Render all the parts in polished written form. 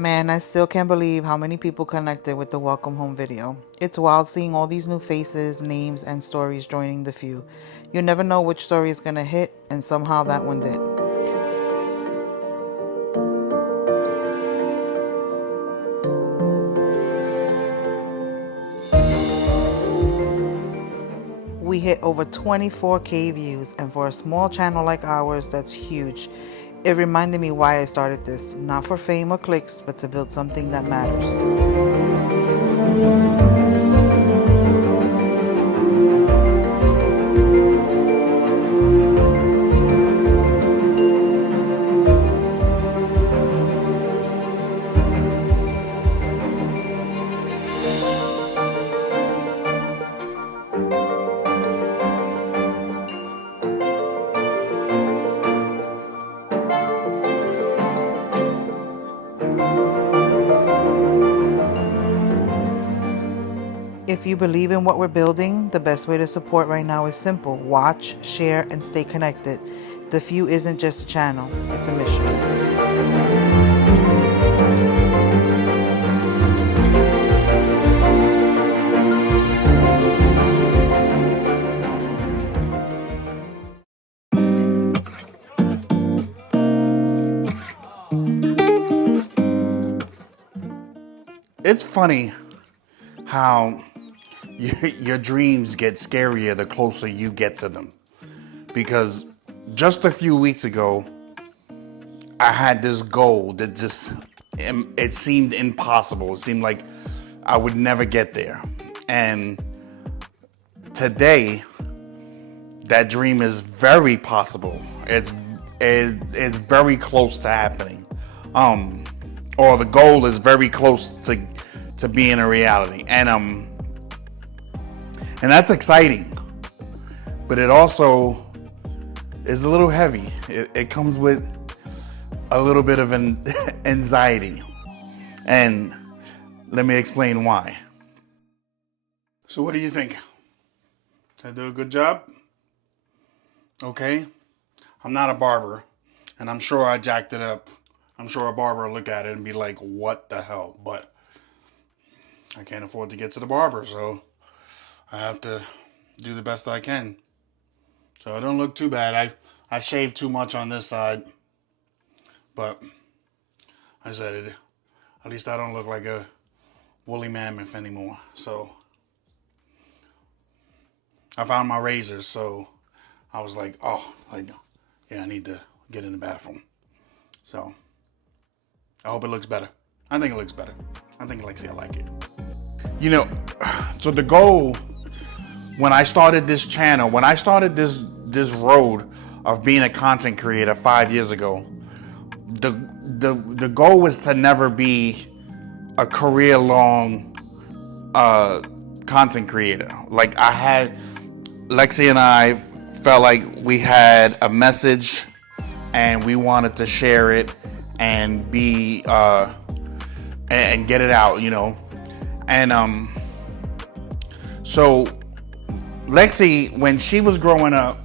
Man, I still can't believe how many people connected with the Welcome Home video. It's wild seeing all these new faces, names, and stories joining the few. You never know which story is gonna hit, and somehow that one did. We hit over 24K views, and for a small channel like ours, that's huge. It reminded me why I started this, not for fame or clicks, but to build something that matters. If you believe in what we're building, the best way to support right now is simple. Watch, share, and stay connected. The Few isn't just a channel, it's a mission. It's funny how your dreams get scarier the closer you get to them. Because just a few weeks ago, I had this goal that it seemed impossible. It seemed like I would never get there. And today, that dream is very possible. It's very close to happening. Or the goal is very close to being a reality. And that's exciting. But it also is a little heavy. It comes with a little bit of an anxiety. And let me explain why. So what do you think? Did I do a good job? Okay. I'm not a barber, and I'm sure I jacked it up. I'm sure a barber will look at it and be like, what the hell? But I can't afford to get to the barber, so I have to do the best I can. So it don't look too bad. I shaved too much on this side, but I said it. At least I don't look like a woolly mammoth anymore. So I found my razors, so I was like, oh, I need to get in the bathroom. So I hope it looks better. I think it looks better. I think Lexi, I like it. You know, so the goal when I started this channel, when I started this road of being a content creator 5 years ago, the goal was to never be a career long content creator. Like Lexi and I felt like we had a message and we wanted to share it and be and get it out, And so Lexi, when she was growing up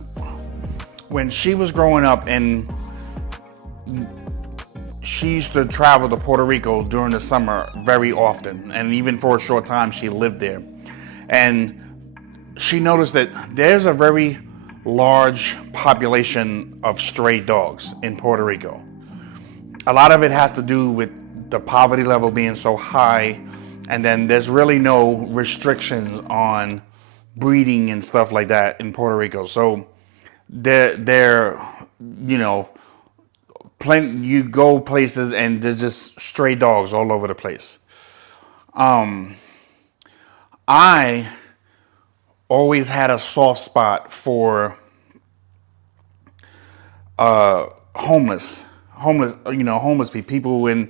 and she used to travel to Puerto Rico during the summer very often, and even for a short time she lived there. And she noticed that there's a very large population of stray dogs in Puerto Rico. A lot of it has to do with the poverty level being so high, and then there's really no restrictions on breeding and stuff like that in Puerto Rico. So there, you go places and there's just stray dogs all over the place. I always had a soft spot for homeless people who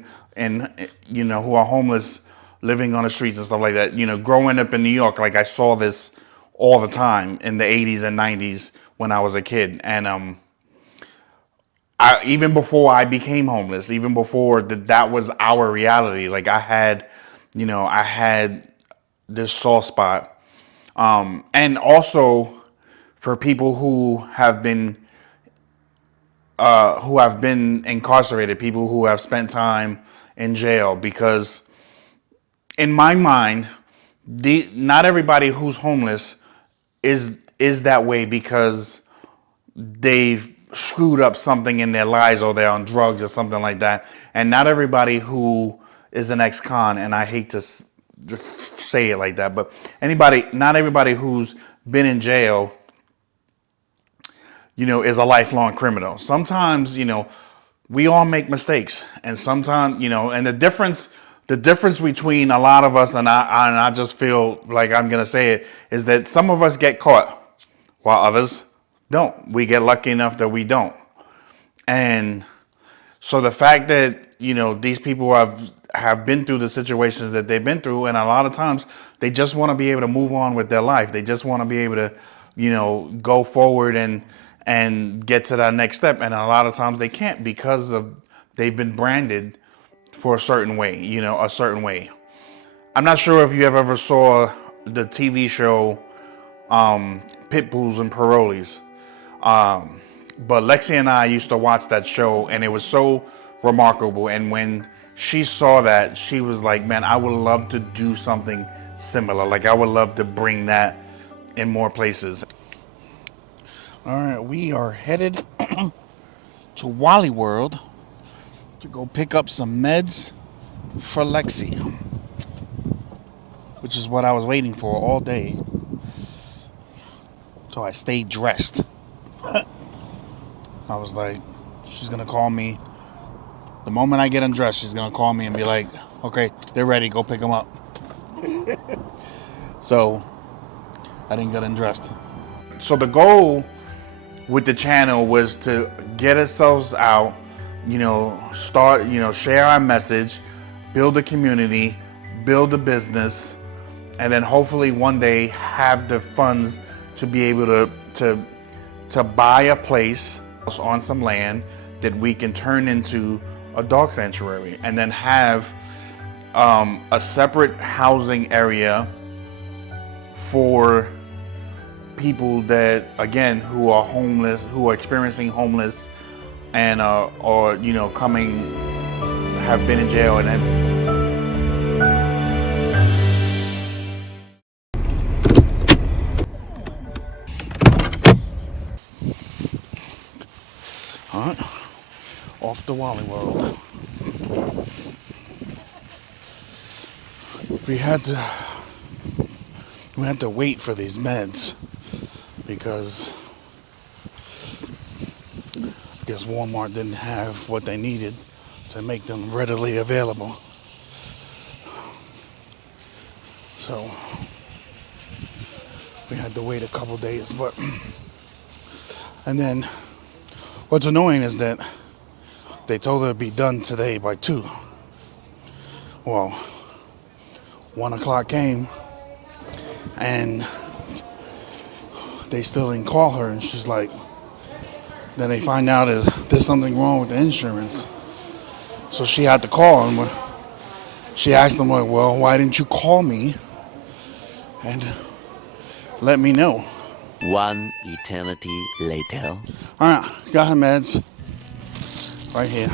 are homeless, living on the streets and stuff like that. Growing up in New York, like I saw this all the time in the 80s and 90s when I was a kid. And even before I became homeless, even before that was our reality, like I had this soft spot. And also for people who have been incarcerated, people who have spent time in jail, because in my mind, not everybody who's homeless is that way because they've screwed up something in their lives or they're on drugs or something like that. And not everybody who is an ex-con, and I hate to just say it like that, but not everybody who's been in jail, is a lifelong criminal. Sometimes, we all make mistakes, and sometimes, and the difference between a lot of us and I just feel like I'm gonna say it is that some of us get caught while others don't. We get lucky enough that we don't. And so the fact that, these people have been through the situations that they've been through, and a lot of times they just want to be able to move on with their life. They just want to be able to, go forward and get to that next step. And a lot of times they can't because they've been branded for a certain way, a certain way. I'm not sure if you have ever saw the TV show Pit Bulls and Parolees. But Lexi and I used to watch that show, and it was so remarkable. And when she saw that, she was like, man, I would love to do something similar. Like, I would love to bring that in more places. All right, we are headed to Wally World to go pick up some meds for Lexi, which is what I was waiting for all day. So I stayed dressed. I was like, she's gonna call me. The moment I get undressed, she's gonna call me and be like, okay, they're ready, go pick them up. So I didn't get undressed. So the goal with the channel was to get ourselves out, start, share our message, build a community, build a business, and then hopefully one day have the funds to be able to buy a place on some land that we can turn into a dog sanctuary, and then have a separate housing area for people that, again, who are homeless, who are experiencing homeless, and or coming, have been in jail, and then. All right, off to Wally World. We had to wait for these meds because I guess Walmart didn't have what they needed to make them readily available. So we had to wait a couple days, and then what's annoying is that they told her to be done today by 2. Well, 1 o'clock came and they still didn't call her, and she's like, then they find out there's something wrong with the insurance. So she had to call him. She asked them, well, why didn't you call me and let me know? One eternity later. All right, got her meds right here.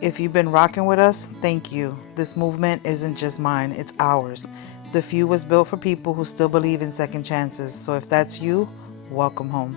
If you've been rocking with us, thank you. This movement isn't just mine, it's ours. The Few was built for people who still believe in second chances. So if that's you, welcome home.